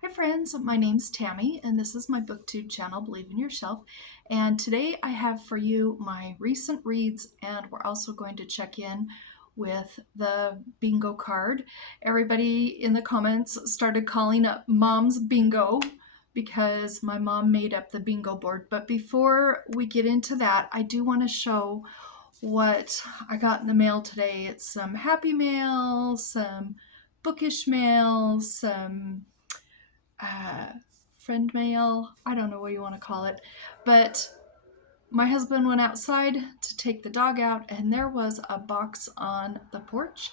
Hi friends, my name's Tammy and this is my booktube channel, Believe in Yourself. And today I have for you my recent reads, and we're also going to check in with the bingo card. Everybody in the comments started calling up Mom's Bingo because my mom made up the bingo board. But before we get into that, I do want to show what I got in the mail today. It's some happy mail, some bookish mail, some friend mail. I don't know what you want to call it. But my husband went outside to take the dog out, and there was a box on the porch.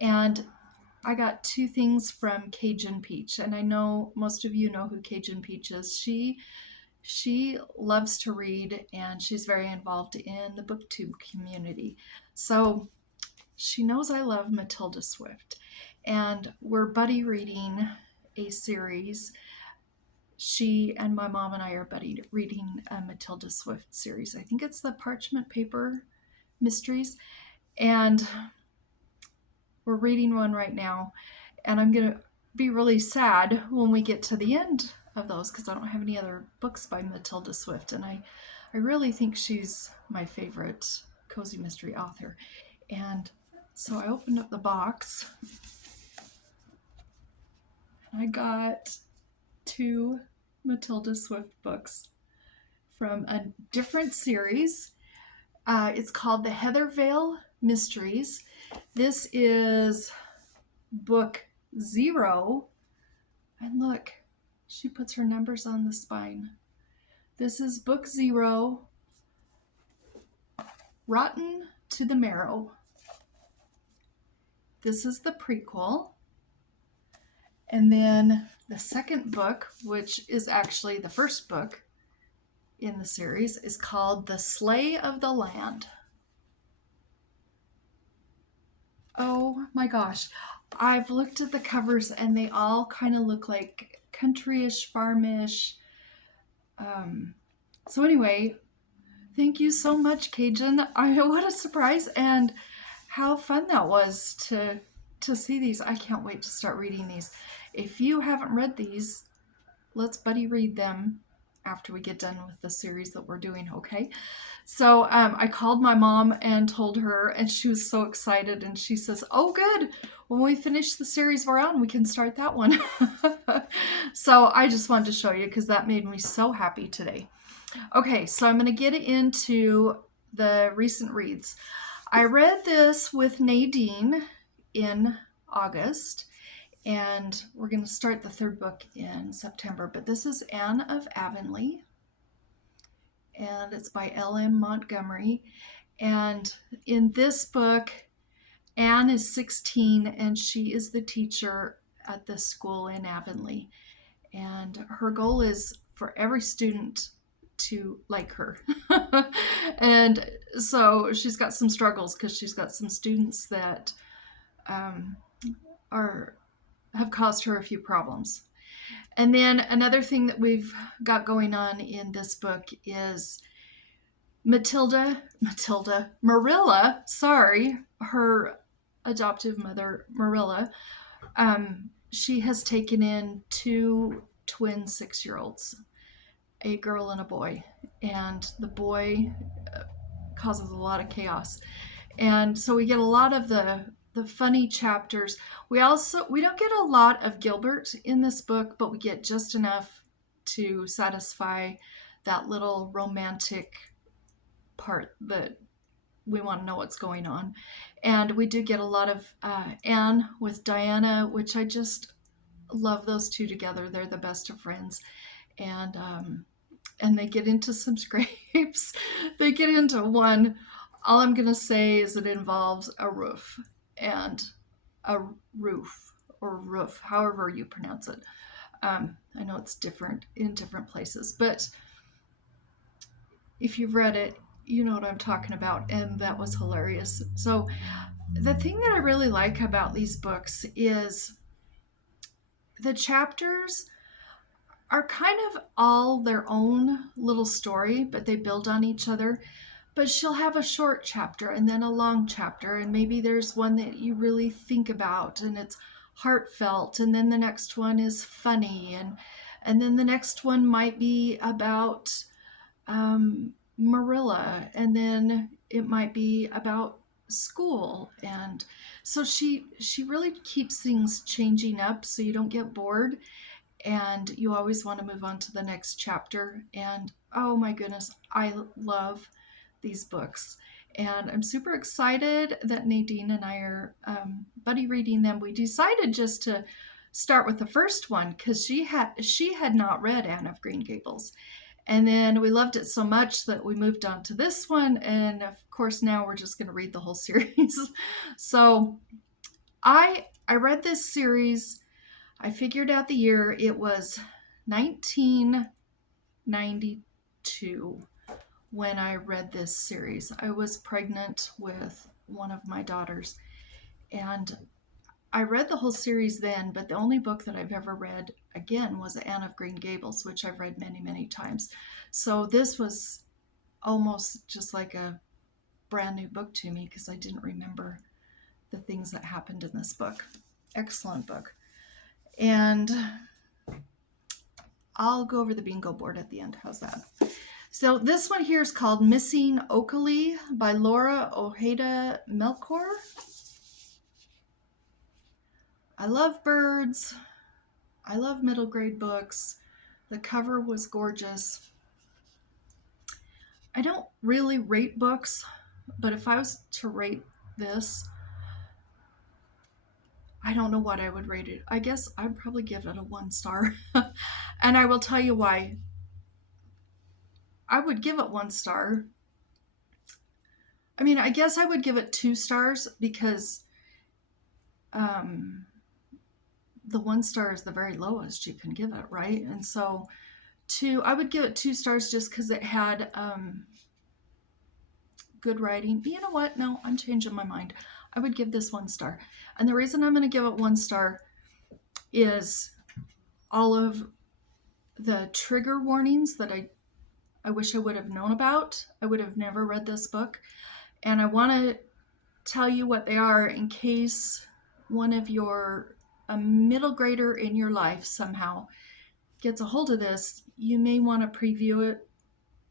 And I got two things from Cajun Peach. And I know most of you know who Cajun Peach is. She loves to read, and she's very involved in the booktube community. So she knows I love Matilda Swift, and we're buddy reading a series. She and my mom and I are buddy reading a Matilda Swift series. I think it's the Parchment Paper Mysteries, and we're reading one right now, and I'm going to be really sad when we get to the end of those because I don't have any other books by Matilda Swift, and I really think she's my favorite cozy mystery author. And so I opened up the box. I got two Matilda Swift books from a different series. It's called the Heathervale Mysteries. This is book 0. And look, she puts her numbers on the spine. This is book 0, Rotten to the Marrow. This is the prequel. And then the second book, which is actually the first book in the series, is called The Slay of the Land. Oh my gosh. I've looked at the covers and they all kind of look like countryish, farmish. So anyway, thank you so much, Cajun. What a surprise, and how fun that was to see these. I can't wait to start reading these. If you haven't read these, let's buddy read them after we get done with the series that we're doing, okay? So I called my mom and told her, and she was so excited, and she says, oh good, when we finish the series we're on, we can start that one. So I just wanted to show you because that made me so happy today. Okay, so I'm going to get into the recent reads. I read this with Nadine in August, and we're going to start the third book in September. But this is Anne of Avonlea, and it's by L.M. Montgomery. And in this book, Anne is 16, and she is the teacher at this school in Avonlea. And her goal is for every student to like her. And so she's got some struggles because she's got some students that have caused her a few problems. And then another thing that we've got going on in this book is Marilla, her adoptive mother, Marilla, she has taken in 2 twin 6-year-olds, a girl and a boy. And the boy causes a lot of chaos. And so we get a lot of the funny chapters. We don't get a lot of Gilbert in this book, but we get just enough to satisfy that little romantic part that we want to know what's going on. And we do get a lot of Anne with Diana, which I just love those two together. They're the best of friends. And they get into some scrapes. They get into one. All I'm going to say is it involves a roof and a roof, or roof, however you pronounce it. I know it's different in different places, but if you've read it, you know what I'm talking about, and that was hilarious. So the thing that I really like about these books is the chapters are kind of all their own little story, but they build on each other. But she'll have a short chapter and then a long chapter, and maybe there's one that you really think about, and it's heartfelt, and then the next one is funny, and then the next one might be about Marilla, and then it might be about school. And so she really keeps things changing up so you don't get bored, and you always want to move on to the next chapter. And oh my goodness, I love these books. And I'm super excited that Nadine and I are buddy reading them. We decided just to start with the first one because she had not read Anne of Green Gables. And then we loved it so much that we moved on to this one. And of course, now we're just going to read the whole series. So I read this series. I figured out the year. It was 1992 when I read this series. I was pregnant with one of my daughters. And I read the whole series then, but the only book that I've ever read again was Anne of Green Gables, which I've read many, many times. So this was almost just like a brand new book to me because I didn't remember the things that happened in this book. Excellent book. And I'll go over the bingo board at the end. How's that? So this one here is called Missing Okalee by Laura Ojeda Melchor. I love birds. I love middle grade books. The cover was gorgeous. I don't really rate books, but if I was to rate this, I don't know what I would rate it. I guess I'd probably give it a 1 star. And I will tell you why. I would give it 1 star. I mean, I guess I would give it 2 stars because the 1 star is the very lowest you can give it, right? And so I would give it 2 stars just because it had good writing. But you know what? No, I'm changing my mind. I would give this 1 star. And the reason I'm going to give it 1 star is all of the trigger warnings that I wish I would have known about. I would have never read this book. And I want to tell you what they are in case one of a middle grader in your life somehow gets a hold of this. You may want to preview it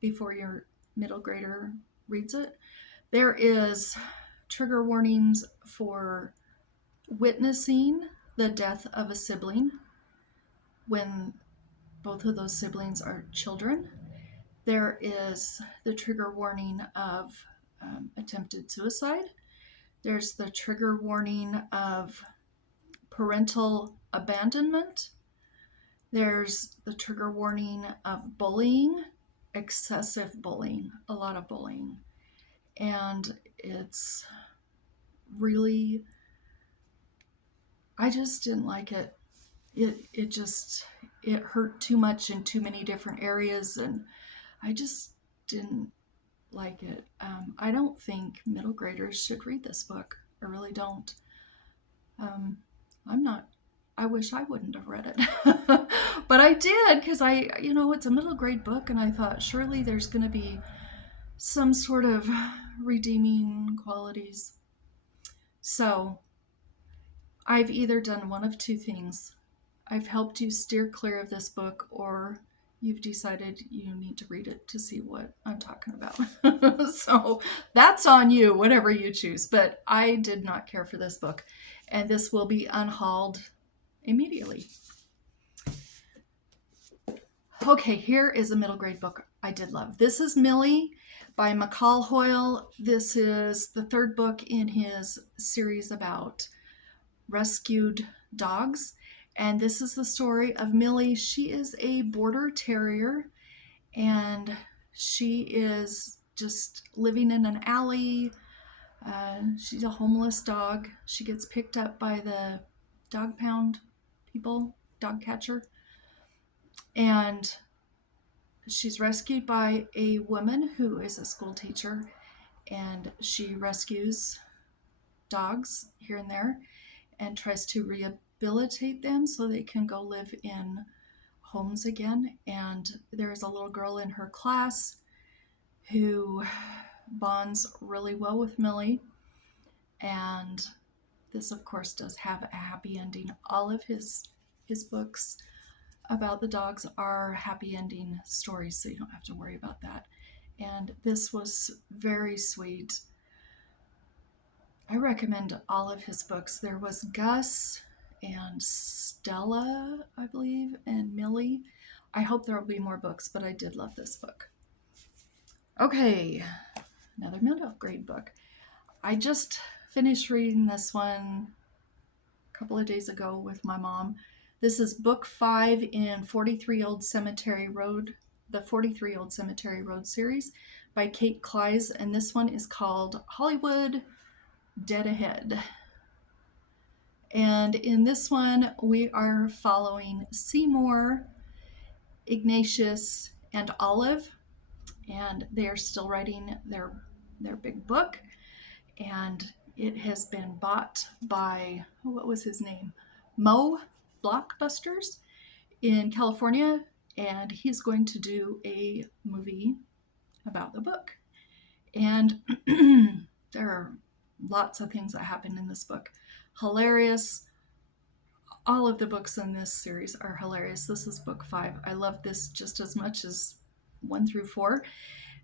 before your middle grader reads it. There is trigger warnings for witnessing the death of a sibling when both of those siblings are children. There is the trigger warning of attempted suicide. There's the trigger warning of parental abandonment. There's the trigger warning of bullying, excessive bullying, a lot of bullying. And it's really, I just didn't like it. It hurt too much in too many different areas, and I just didn't like it. I don't think middle graders should read this book. I really don't. I wish I wouldn't have read it. But I did because it's a middle grade book, and I thought surely there's going to be some sort of redeeming qualities. So I've either done one of 2 things. I've helped you steer clear of this book, or you've decided you need to read it to see what I'm talking about. So that's on you, whatever you choose. But I did not care for this book, and this will be unhauled immediately. Okay, here is a middle grade book I did love. This is Millie by McCall Hoyle. This is the 3rd book in his series about rescued dogs. And this is the story of Millie. She is a border terrier, and she is just living in an alley. She's a homeless dog. She gets picked up by the dog pound people, dog catcher. And she's rescued by a woman who is a school teacher, and she rescues dogs here and there and tries to rehabilitate them so they can go live in homes again. And there's a little girl in her class who bonds really well with Millie, and this, of course, does have a happy ending. All of his books about the dogs are happy ending stories, so you don't have to worry about that. And this was very sweet. I recommend all of his books. There was Gus and Stella, I believe, and Millie. I hope there will be more books, but I did love this book. Okay, another middle grade book. I just finished reading this one a couple of days ago with my mom. This is book 5 in 43 Old Cemetery Road, the 43 Old Cemetery Road series by Klise, and this one is called Hollywood Dead Ahead. And in this one, we are following Seymour, Ignatius, and Olive, and they are still writing their big book, and it has been bought by, what was his name? Mo Blockbusters in California, and he's going to do a movie about the book. And there are lots of things that happen in this book. Hilarious. All of the books in this series are hilarious. This is book 5. I love this just as much as 1 through 4.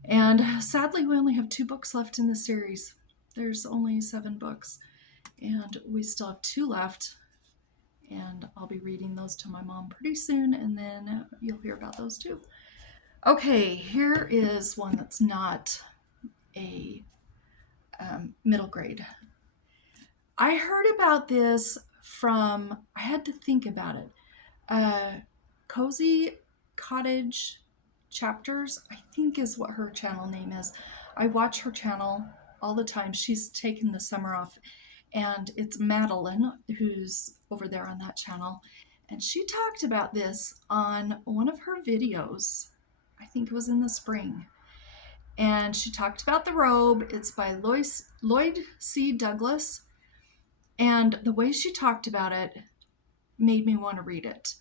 And sadly, we only have 2 books left in the series. There's only 7 books, and we still have 2 left. And I'll be reading those to my mom pretty soon, and then you'll hear about those too. Okay, here is one that's not a middle grade. I heard about this from, I had to think about it. Cozy Cottage Chapters, I think is what her channel name is. I watch her channel all the time. She's taken the summer off, and it's Madelyn who's over there on that channel. And she talked about this on one of her videos. I think it was in the spring. And she talked about the Robe. It's by Lloyd C. Douglas. And the way she talked about it made me want to read it.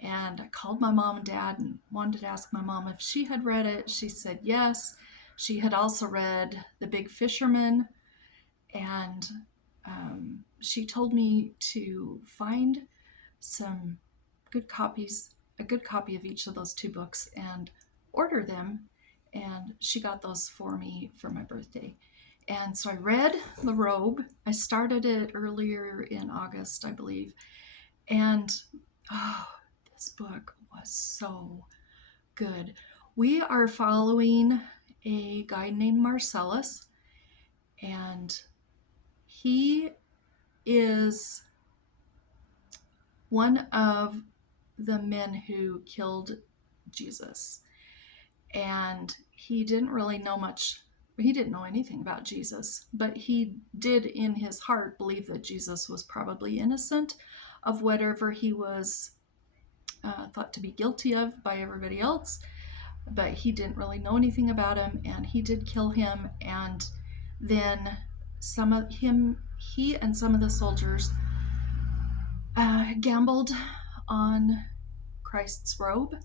And I called my mom and dad and wanted to ask my mom if she had read it. She said yes. She had also read The Big Fisherman. And she told me to find some good copies, a good copy of each of those 2 books, and order them. And she got those for me for my birthday. And so I read The Robe. I started it earlier in August, I believe. And this book was so good. We are following a guy named Marcellus, and he is one of the men who killed Jesus. And he didn't really know much. He didn't know anything about Jesus, but he did in his heart believe that Jesus was probably innocent of whatever he was thought to be guilty of by everybody else. But he didn't really know anything about him, and he did kill him. And then he and some of the soldiers gambled on Christ's robe,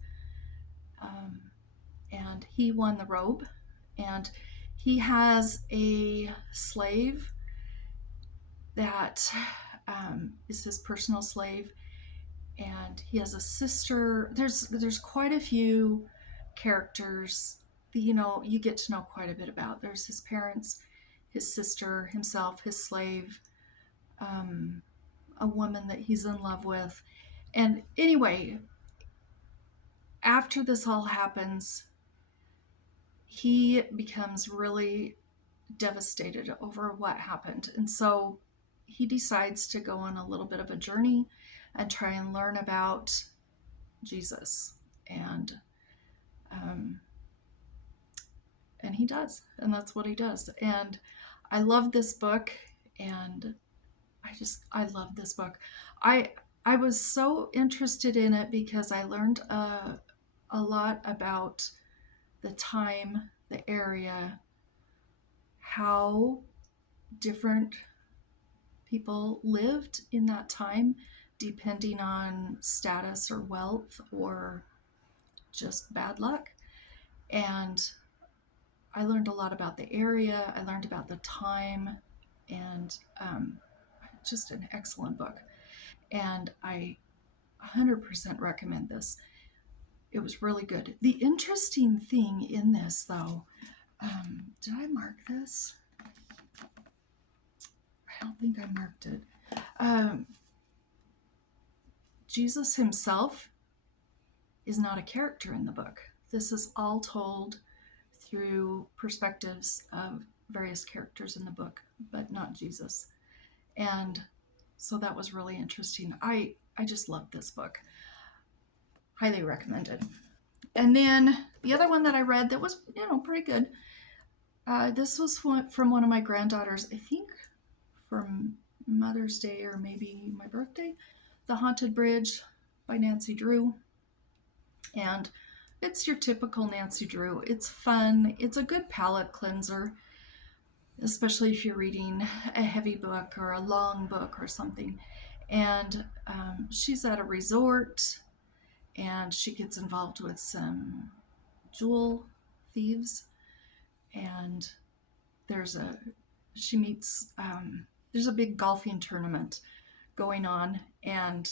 and he won the robe. And he has a slave that is his personal slave, and he has a sister. There's quite a few characters that, you get to know quite a bit about. There's his parents, his sister, himself, his slave, a woman that he's in love with. And anyway, after this all happens, he becomes really devastated over what happened. And so he decides to go on a little bit of a journey and try and learn about Jesus. And he does. And that's what he does. And I love this book. And I love this book. I was so interested in it because I learned a lot about the time, the area, how different people lived in that time, depending on status or wealth or just bad luck. And I learned a lot about the area. I learned about the time, and just an excellent book. And I 100% recommend this. It was really good. The interesting thing in this, though, did I mark this? I don't think I marked it. Jesus himself is not a character in the book. This is all told through perspectives of various characters in the book, but not Jesus. And so that was really interesting. I just loved this book. Highly recommended. And then the other one that I read that was, pretty good. This was from one of my granddaughters, I think from Mother's Day or maybe my birthday. The Haunted Bridge by Nancy Drew. And it's your typical Nancy Drew. It's fun. It's a good palate cleanser, especially if you're reading a heavy book or a long book or something. And she's at a resort, and she gets involved with some jewel thieves. And there's a big golfing tournament going on, and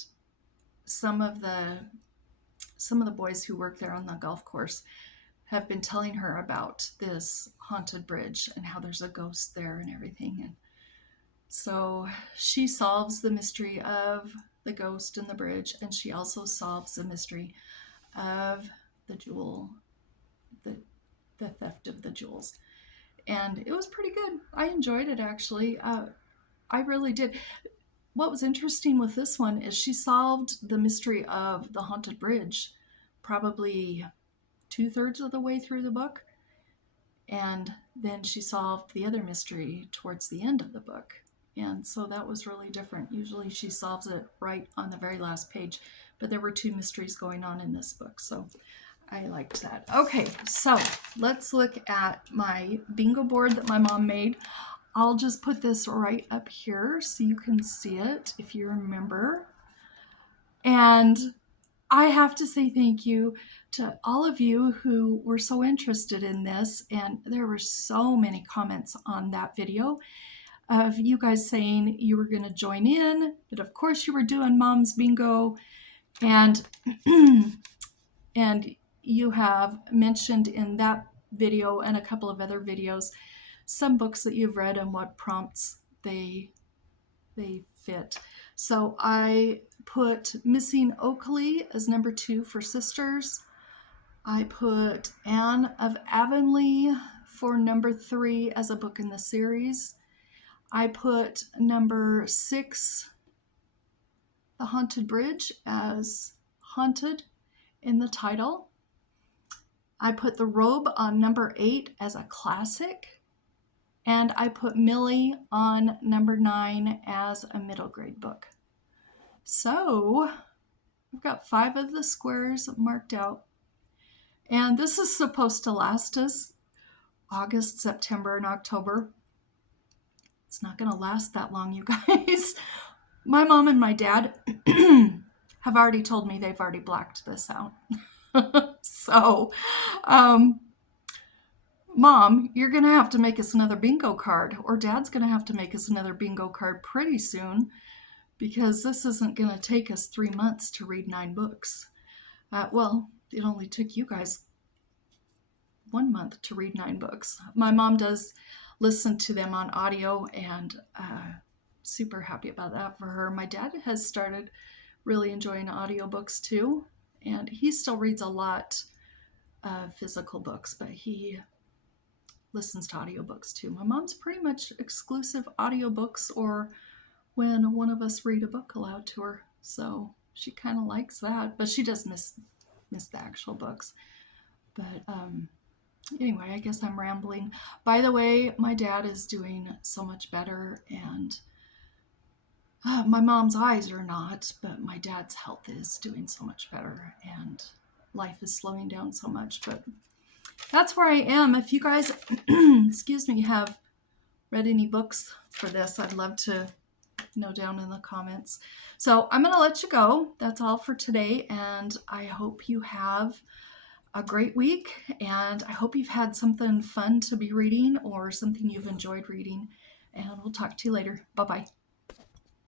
some of the boys who work there on the golf course have been telling her about this haunted bridge and how there's a ghost there and everything. And so she solves the mystery of the ghost in the bridge, and she also solves the mystery of the jewel, the theft of the jewels. And it was pretty good. I enjoyed it, actually. I really did. What was interesting with this one is she solved the mystery of the haunted bridge probably 2/3 of the way through the book. And then she solved the other mystery towards the end of the book. And so that was really different. Usually she solves it right on the very last page, but there were 2 mysteries going on in this book. So I liked that. Okay, so let's look at my bingo board that my mom made. I'll just put this right up here so you can see it if you remember. And I have to say thank you to all of you who were so interested in this. And there were so many comments on that video of you guys saying you were going to join in, but of course you were doing Mom's Bingo. And, and you have mentioned in that video and a couple of other videos some books that you've read and what prompts they fit. So I put Missing Okalee as number 2 for sisters. I put Anne of Avonlea for number 3 as a book in the series. I put number 6, The Haunted Bridge, as haunted in the title. I put The Robe on number 8 as a classic. And I put Millie on number 9 as a middle grade book. So I've got 5 of the squares marked out. And this is supposed to last us August, September, and October. It's not going to last that long, you guys. My mom and my dad have already told me they've already blacked this out. So, Mom, you're going to have to make us another bingo card, or Dad's going to have to make us another bingo card pretty soon, because this isn't going to take us 3 months to read 9 books. Well, it only took you guys 1 month to read 9 books. My mom does listen to them on audio, and super happy about that for her. My dad has started really enjoying audiobooks too, and he still reads a lot of physical books, but he listens to audiobooks too. My mom's pretty much exclusive audiobooks, or when one of us read a book aloud to her. So she kind of likes that, but she does miss the actual books. But anyway, I guess I'm rambling. By the way, my dad is doing so much better, and my mom's eyes are not, but my dad's health is doing so much better, and life is slowing down so much. But that's where I am. If you guys, excuse me, have read any books for this, I'd love to know down in the comments. So I'm going to let you go. That's all for today, and I hope you have a great week, and I hope you've had something fun to be reading or something you've enjoyed reading, and we'll talk to you later. Bye-bye.